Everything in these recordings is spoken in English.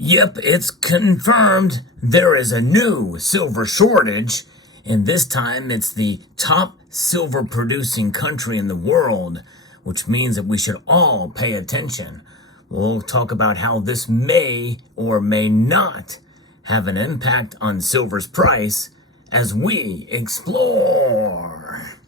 Yep, it's confirmed there is a new silver shortage, and this time it's the top silver producing country in the world, which means that we should all pay attention. We'll talk about how this may or may not have an impact on silver's price as we explore.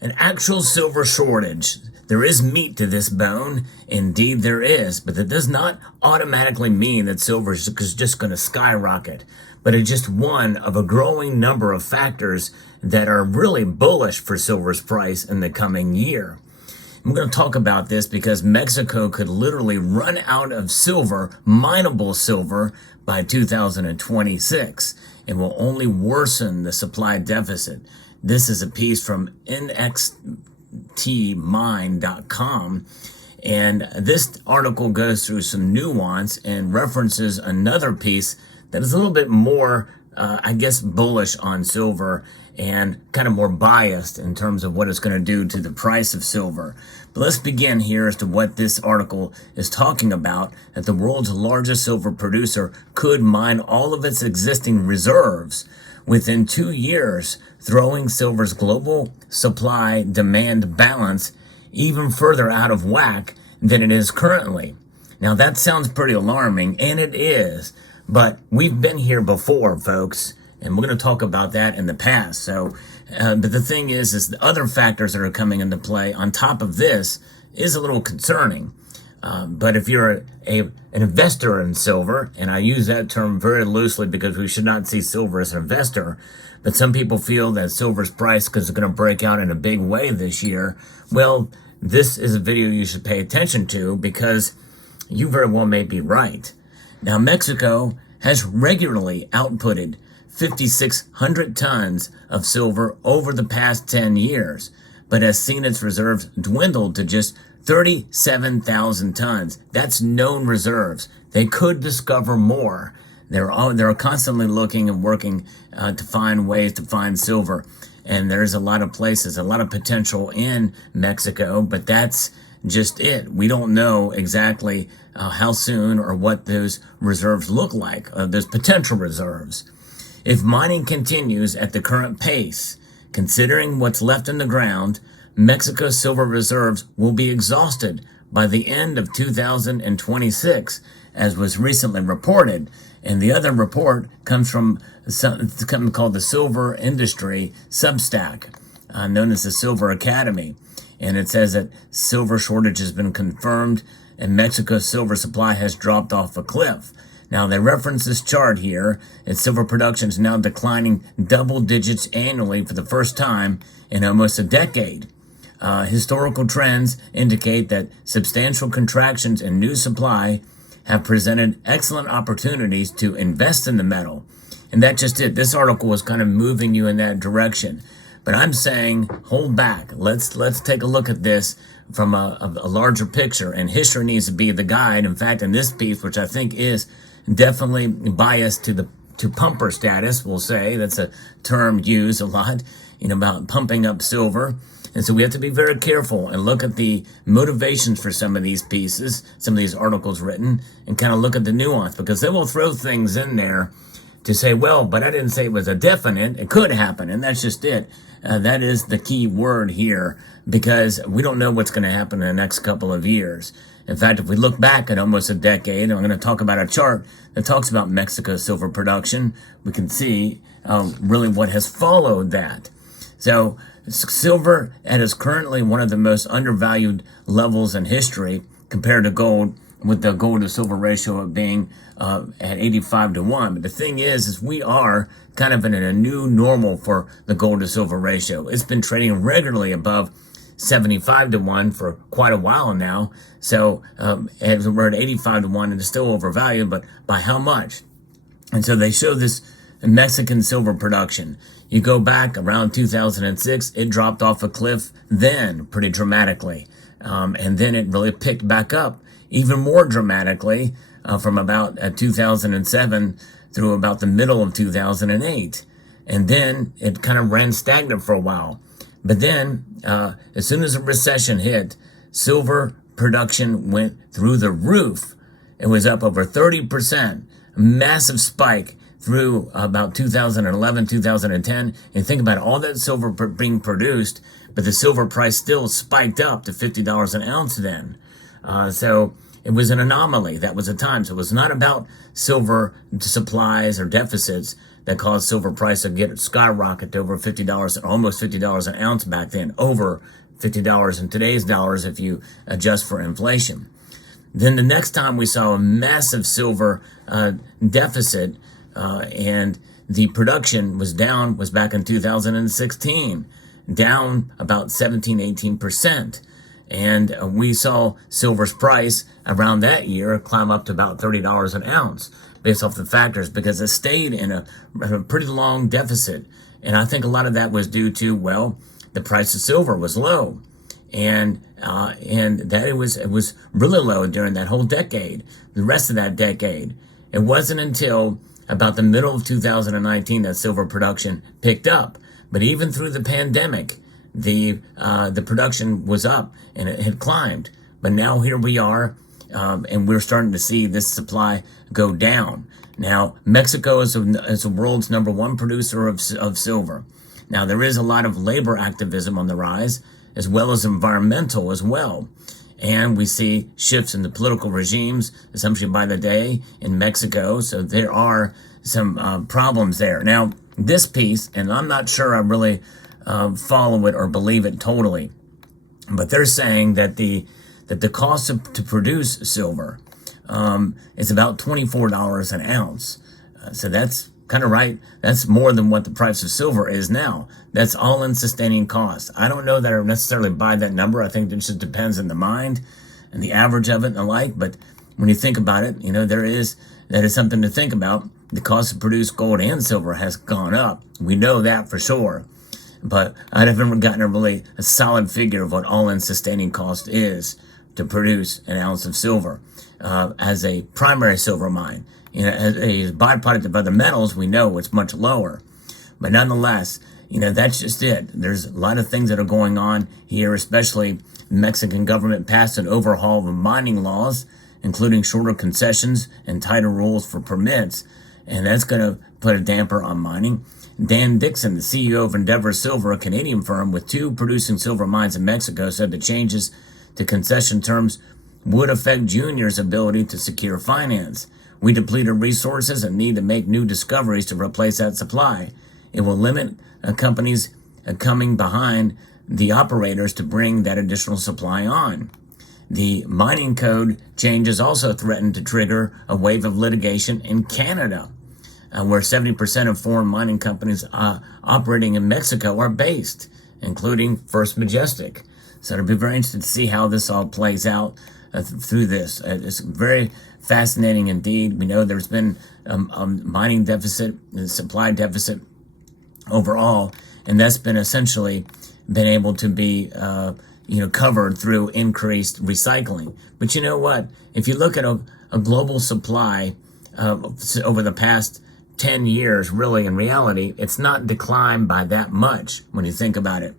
An actual silver shortage. There is meat to this bone. Indeed, there is. But that does not automatically mean that silver is just going to skyrocket. But it's just one of a growing number of factors that are really bullish for silver's price in the coming year. I'm going to talk about this because Mexico could literally run out of silver, mineable silver, by 2026 and will only worsen the supply deficit. This is a piece from nxtmine.com, and this article goes through some nuance and references another piece that is a little bit more, bullish on silver and kind of more biased in terms of what it's going to do to the price of silver. But let's begin here as to what this article is talking about, that the world's largest silver producer could mine all of its existing reserves within 2 years, throwing silver's global supply-demand balance even further out of whack than it is currently. Now, that sounds pretty alarming, and it is, but we've been here before, folks, and we're going to talk about that in the past. But the thing is the other factors that are coming into play on top of this is a little concerning. But if you're an investor in silver, and I use that term very loosely because we should not see silver as an investor, but some people feel that silver's price is going to break out in a big way this year. Well, this is a video you should pay attention to because you very well may be right. Now, Mexico has regularly outputted 5,600 tons of silver over the past 10 years, but has seen its reserves dwindle to just 37,000 tons. That's known reserves. They could discover more. They're constantly looking and working to find ways to find silver. And there's a lot of places, a lot of potential in Mexico, but that's just it. We don't know exactly how soon or what those reserves look like, those potential reserves. If mining continues at the current pace, considering what's left in the ground, Mexico's silver reserves will be exhausted by the end of 2026, as was recently reported. And the other report comes from a company called the Silver Industry Substack, known as the Silver Academy. And it says that silver shortage has been confirmed and Mexico's silver supply has dropped off a cliff. Now, they reference this chart here, and silver production is now declining double digits annually for the first time in almost a decade. Historical trends indicate that substantial contractions in new supply have presented excellent opportunities to invest in the metal. And that's just it. This article was kind of moving you in that direction. But I'm saying, hold back. Let's take a look at this from a larger picture. And history needs to be the guide. In fact, in this piece, which I think is definitely biased to pumper status, we'll say, that's a term used a lot, about pumping up silver. And so we have to be very careful and look at the motivations for some of these pieces, some of these articles written, and kind of look at the nuance, because they will throw things in there to say, well, but I didn't say it was a definite. It could happen, and that's just it. That is the key word here, because we don't know what's going to happen in the next couple of years. In fact, if we look back at almost a decade, and I'm going to talk about a chart that talks about Mexico's silver production, we can see really what has followed that. So silver is currently one of the most undervalued levels in history compared to gold, with the gold to silver ratio of being at 85-1. But the thing is we are kind of in a new normal for the gold to silver ratio. It's been trading regularly above 75-1 for quite a while now. So we're at 85-1 and it's still overvalued, but by how much? And so they show this Mexican silver production. You go back around 2006, it dropped off a cliff then pretty dramatically. And then it really picked back up even more dramatically from about 2007 through about the middle of 2008. And then it kind of ran stagnant for a while. But then, as soon as the recession hit, silver production went through the roof. It was up over 30%, a massive spike through about 2011, 2010. And think about all that silver being produced, but the silver price still spiked up to $50 an ounce then. So it was an anomaly. That was a time. So it was not about silver supplies or deficits that caused silver price to get skyrocket to over $50, almost $50 an ounce back then, over $50 in today's dollars if you adjust for inflation. Then the next time we saw a massive silver deficit and the production was down was back in 2016, down about 17-18%. And we saw silver's price around that year climb up to about $30 an ounce based off the factors because it stayed in a pretty long deficit. And I think a lot of that was due to, well, the price of silver was low. And that it was really low during that whole decade, the rest of that decade. It wasn't until about the middle of 2019 that silver production picked up. But even through the pandemic, the production was up and it had climbed. But now here we are, and we're starting to see this supply go down. Now, Mexico is the world's #1 producer of silver. Now, there is a lot of labor activism on the rise, as well as environmental as well. And we see shifts in the political regimes, essentially by the day in Mexico. So there are some problems there. Now, this piece, and I'm not sure I really follow it or believe it totally, but they're saying that the cost to produce silver is about $24 an ounce. So that's kind of right. That's more than what the price of silver is now. That's all in sustaining costs. I don't know that I necessarily buy that number. I think it just depends on the mind and the average of it and the like. But when you think about it, that is something to think about. The cost to produce gold and silver has gone up. We know that for sure. But I haven't gotten a solid figure of what all-in sustaining cost is to produce an ounce of silver as a primary silver mine. As a byproduct of other metals, we know it's much lower. But nonetheless, that's just it. There's a lot of things that are going on here, especially the Mexican government passed an overhaul of mining laws, including shorter concessions and tighter rules for permits. And that's going to put a damper on mining. Dan Dixon, the CEO of Endeavor Silver, a Canadian firm with 2 producing silver mines in Mexico, said the changes to concession terms would affect juniors' ability to secure finance. We depleted resources and need to make new discoveries to replace that supply. It will limit companies coming behind the operators to bring that additional supply on. The mining code changes also threaten to trigger a wave of litigation in Canada, where 70% of foreign mining companies operating in Mexico are based, including First Majestic. So it'll be very interesting to see how this all plays out through this. It's very fascinating indeed. We know there's been a mining deficit, a supply deficit overall, and that's been essentially been able to be covered through increased recycling. But you know what? If you look at a global supply over the past 10 years, really, in reality, it's not declined by that much when you think about it.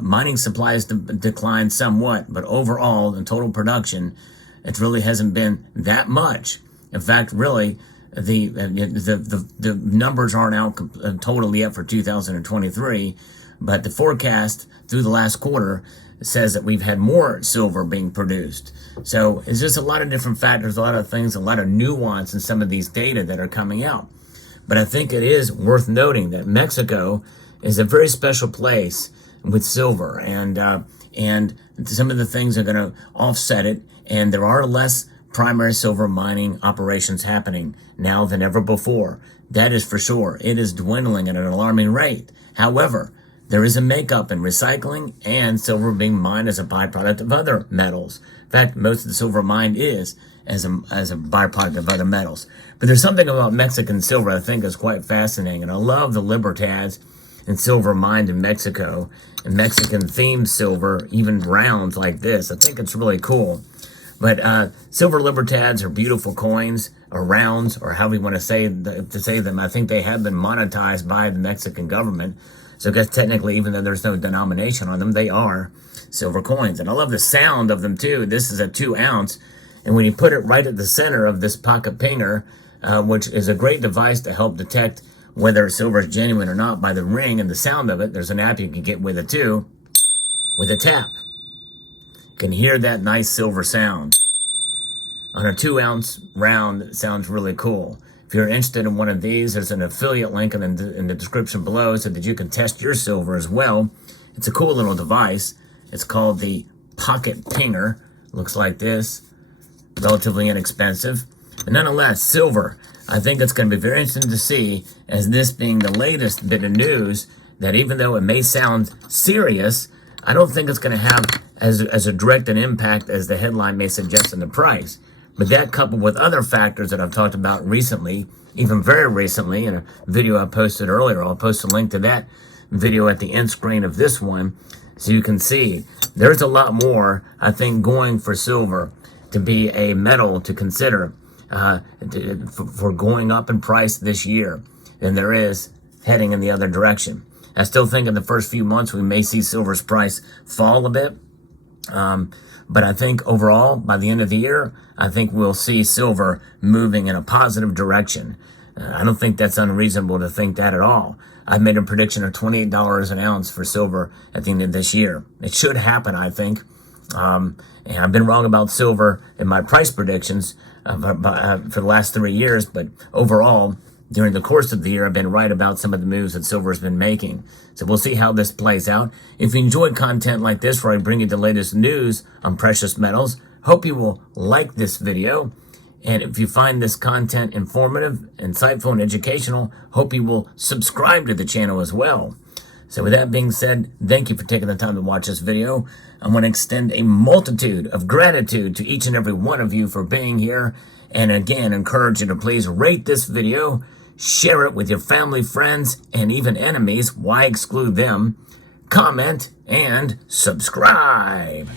Mining supplies declined somewhat, but overall, in total production, it really hasn't been that much. In fact, really, the numbers aren't out totally yet for 2023, but the forecast through the last quarter says that we've had more silver being produced. So it's just a lot of different factors, a lot of things, a lot of nuance in some of these data that are coming out. But I think it is worth noting that Mexico is a very special place with silver, and some of the things are going to offset it, and there are less primary silver mining operations happening now than ever before. That is for sure. It is dwindling at an alarming rate. However, there is a makeup in recycling and silver being mined as a byproduct of other metals. In fact, most of the silver mined is as a byproduct of other metals. But there's something about Mexican silver I think is quite fascinating, and I love the Libertads and silver mined in Mexico, and Mexican themed silver, even rounds like this. I think it's really cool. But silver Libertads are beautiful coins, or rounds, or however you want to say them. I think they have been monetized by the Mexican government. So I guess technically, even though there's no denomination on them, they are silver coins. And I love the sound of them too. This is a 2 ounce. And when you put it right at the center of this pocket pinger, which is a great device to help detect whether silver is genuine or not by the ring and the sound of it. There's an app you can get with it too, with a tap. You can hear that nice silver sound. On a 2 ounce round, it sounds really cool. If you're interested in one of these, there's an affiliate link in the description below so that you can test your silver as well. It's a cool little device. It's called the Pocket Pinger. Looks like this. Relatively inexpensive. But nonetheless, silver. I think it's going to be very interesting to see, as this being the latest bit of news, that even though it may sound serious, I don't think it's going to have as a direct an impact as the headline may suggest in the price. But that, coupled with other factors that I've talked about recently, even very recently, in a video I posted earlier, I'll post a link to that video at the end screen of this one, so you can see there's a lot more, I think, going for silver to be a metal to consider for going up in price this year than there is heading in the other direction. I still think in the first few months we may see silver's price fall a bit. But I think overall, by the end of the year, I think we'll see silver moving in a positive direction. I don't think that's unreasonable to think that at all. I've made a prediction of $28 an ounce for silver at the end of this year. It should happen, I think. And I've been wrong about silver in my price predictions for the last 3 years, but overall, during the course of the year, I've been right about some of the moves that silver has been making. So we'll see how this plays out. If you enjoy content like this, where I bring you the latest news on precious metals, hope you will like this video. And if you find this content informative, insightful, and educational, hope you will subscribe to the channel as well. So with that being said, thank you for taking the time to watch this video. I want to extend a multitude of gratitude to each and every one of you for being here. And again, encourage you to please rate this video, share it with your family, friends, and even enemies. Why exclude them? Comment and subscribe.